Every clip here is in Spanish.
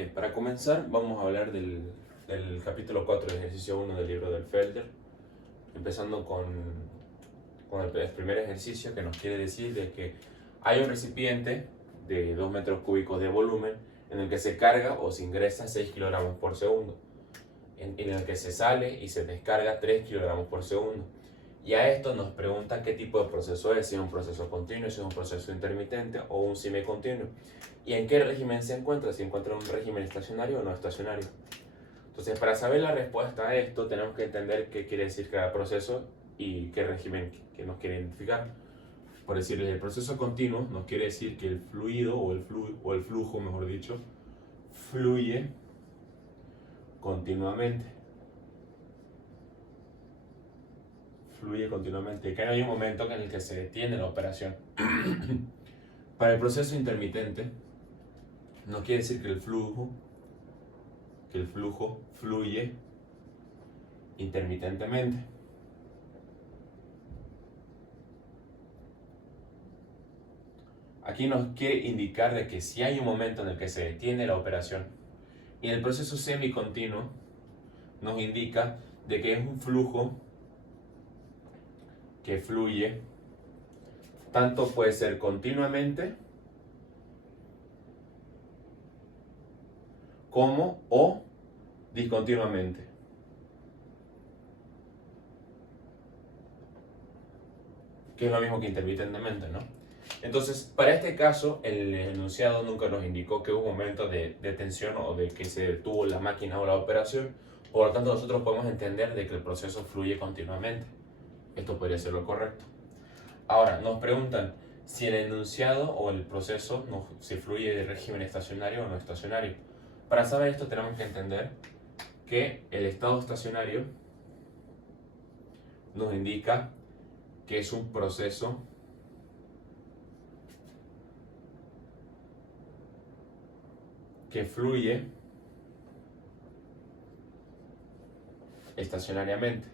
Bien, para comenzar vamos a hablar del capítulo 4 del ejercicio 1 del libro del Felder, empezando con el primer ejercicio, que nos quiere decir de que hay un recipiente de 2 metros cúbicos de volumen en el que se carga o se ingresa 6 kilogramos por segundo, en el que se sale y se descarga 3 kilogramos por segundo. Y a esto nos pregunta qué tipo de proceso es, si es un proceso continuo, si es un proceso intermitente o un semicontinuo. ¿Y en qué régimen se encuentra? ¿Se encuentra en un régimen estacionario o no estacionario? Entonces, para saber la respuesta a esto, tenemos que entender qué quiere decir cada proceso y qué régimen que nos quiere identificar. Por decirles, el proceso continuo nos quiere decir que el fluido o el flujo, mejor dicho, fluye continuamente. Fluye continuamente, que no hay un momento en el que se detiene la operación. Para el proceso intermitente, no quiere decir que el flujo fluye intermitentemente. Aquí nos quiere indicar de que si hay un momento en el que se detiene la operación. Y el proceso semicontinuo nos indica de que es un flujo que fluye, tanto puede ser continuamente como o discontinuamente. Que es lo mismo que intermitentemente, ¿no? Entonces, para este caso, el enunciado nunca nos indicó que hubo un momento de detención o de que se detuvo la máquina o la operación. Por lo tanto, nosotros podemos entender de que el proceso fluye continuamente. Esto podría ser lo correcto. Ahora, nos preguntan si el enunciado o el proceso se fluye de régimen estacionario o no estacionario. Para saber esto tenemos que entender que el estado estacionario nos indica que es un proceso que fluye estacionariamente.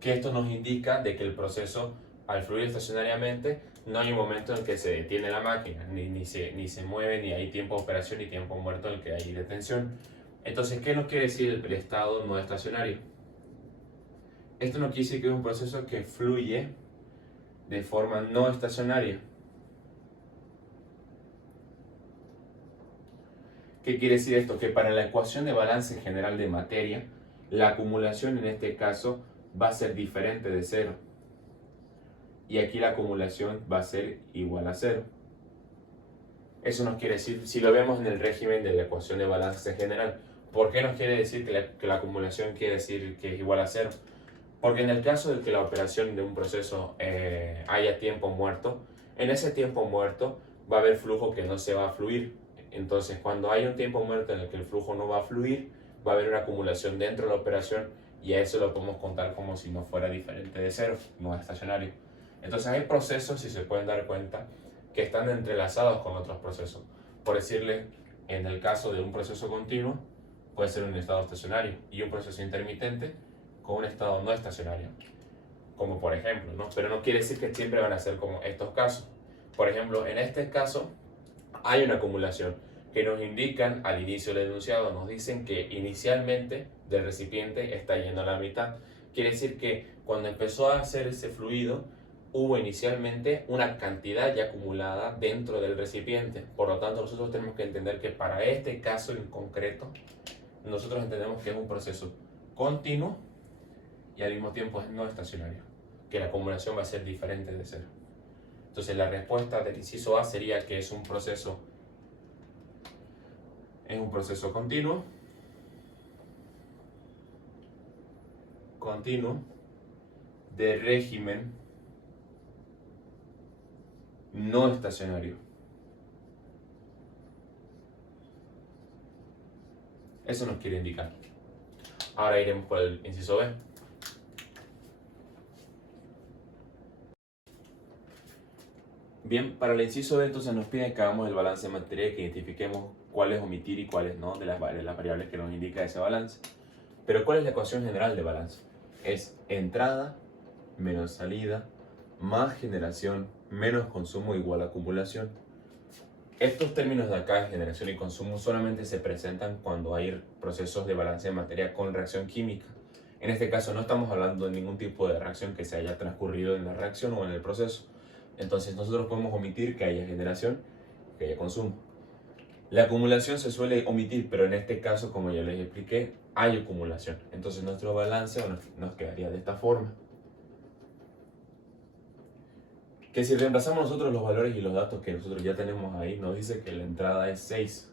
Que esto nos indica de que el proceso, al fluir estacionariamente, no hay un momento en el que se detiene la máquina, ni se mueve, ni hay tiempo de operación, ni tiempo muerto en el que hay detención. Entonces, ¿qué nos quiere decir el estado no estacionario? Esto nos quiere decir que es un proceso que fluye de forma no estacionaria. ¿Qué quiere decir esto? Que para la ecuación de balance general de materia, la acumulación en este caso va a ser diferente de cero. Y aquí la acumulación va a ser igual a cero. Eso nos quiere decir, si lo vemos en el régimen de la ecuación de balance general, ¿por qué nos quiere decir que la acumulación quiere decir que es igual a cero? Porque en el caso de que la operación de un proceso haya tiempo muerto, en ese tiempo muerto va a haber flujo que no se va a fluir. Entonces, cuando hay un tiempo muerto en el que el flujo no va a fluir, va a haber una acumulación dentro de la operación y a eso lo podemos contar como si no fuera diferente de cero, no estacionario. Entonces, hay procesos, si se pueden dar cuenta, que están entrelazados con otros procesos. Por decirle, en el caso de un proceso continuo, puede ser un estado estacionario y un proceso intermitente con un estado no estacionario, como por ejemplo, ¿no? Pero no quiere decir que siempre van a ser como estos casos. Por ejemplo, en este caso hay una acumulación que nos indican al inicio del enunciado, nos dicen que inicialmente del recipiente está yendo a la mitad. Quiere decir que cuando empezó a hacer ese fluido, hubo inicialmente una cantidad ya acumulada dentro del recipiente. Por lo tanto, nosotros tenemos que entender que para este caso en concreto, nosotros entendemos que es un proceso continuo y al mismo tiempo es no estacionario, que la acumulación va a ser diferente de cero. Entonces la respuesta del inciso A sería que es un proceso continuo de régimen no estacionario. Eso nos quiere indicar. Ahora iremos por el inciso B. Bien, para el inciso B entonces nos piden que hagamos el balance de materia y que identifiquemos cuáles omitir y cuáles no de las variables que nos indica ese balance. Pero ¿cuál es la ecuación general de balance? Es entrada menos salida más generación menos consumo igual acumulación. Estos términos de acá, generación y consumo, solamente se presentan cuando hay procesos de balance de materia con reacción química. En este caso no estamos hablando de ningún tipo de reacción que se haya transcurrido en la reacción o en el proceso. Entonces nosotros podemos omitir que haya generación, que haya consumo. La acumulación se suele omitir, pero en este caso, como ya les expliqué, hay acumulación. Entonces nuestro balance nos quedaría de esta forma. Que si reemplazamos nosotros los valores y los datos que nosotros ya tenemos ahí, nos dice que la entrada es 6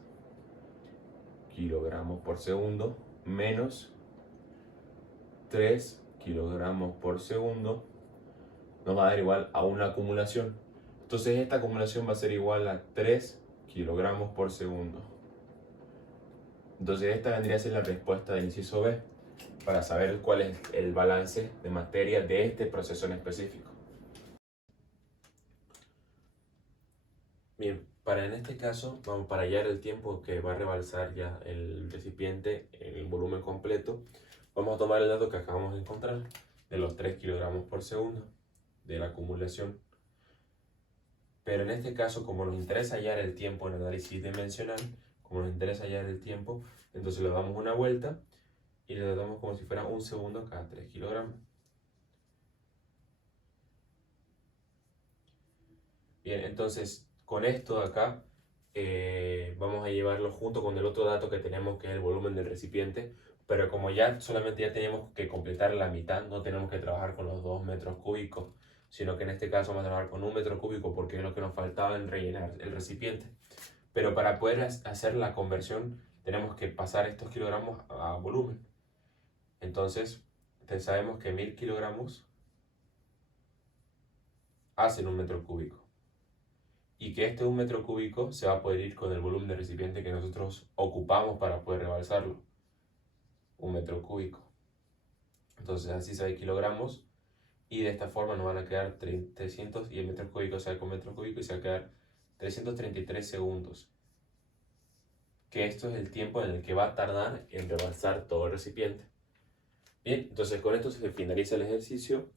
kilogramos por segundo menos 3 kilogramos por segundo nos va a dar igual a una acumulación. Entonces esta acumulación va a ser igual a 3 kilogramos por segundo. Entonces esta vendría a ser la respuesta del inciso B para saber cuál es el balance de materia de este proceso en específico. Bien, en este caso, vamos para hallar el tiempo que va a rebalsar ya el recipiente en el volumen completo. Vamos a tomar el dato que acabamos de encontrar de los 3 kilogramos por segundo de la acumulación. Pero en este caso, como nos interesa hallar el tiempo en análisis dimensional, como nos interesa hallar el tiempo, entonces le damos una vuelta y le damos como si fuera un segundo cada 3 kilogramos. Bien, entonces con esto de acá vamos a llevarlo junto con el otro dato que tenemos, que es el volumen del recipiente, pero como ya solamente ya tenemos que completar la mitad, no tenemos que trabajar con los 2 metros cúbicos, sino que en este caso vamos a trabajar con 1 metro cúbico porque es lo que nos faltaba en rellenar el recipiente. Pero para poder hacer la conversión tenemos que pasar estos kilogramos a volumen. Entonces sabemos que 1000 kilogramos hacen 1 metro cúbico. Y que este 1 metro cúbico se va a poder ir con el volumen del recipiente que nosotros ocupamos para poder rebalsarlo. 1 metro cúbico. Entonces así 6 kilogramos y de esta forma nos van a quedar 300 y el metro cúbico se va con metro cúbico y se va a quedar 333 segundos. Que esto es el tiempo en el que va a tardar en rebalsar todo el recipiente. Bien, entonces con esto se finaliza el ejercicio.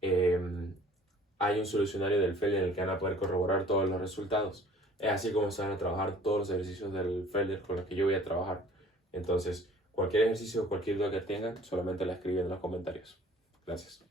Hay un solucionario del Felder en el que van a poder corroborar todos los resultados. Es así como se van a trabajar todos los ejercicios del Felder con los que yo voy a trabajar. Entonces, cualquier ejercicio o cualquier duda que tengan, solamente la escriben en los comentarios. Gracias.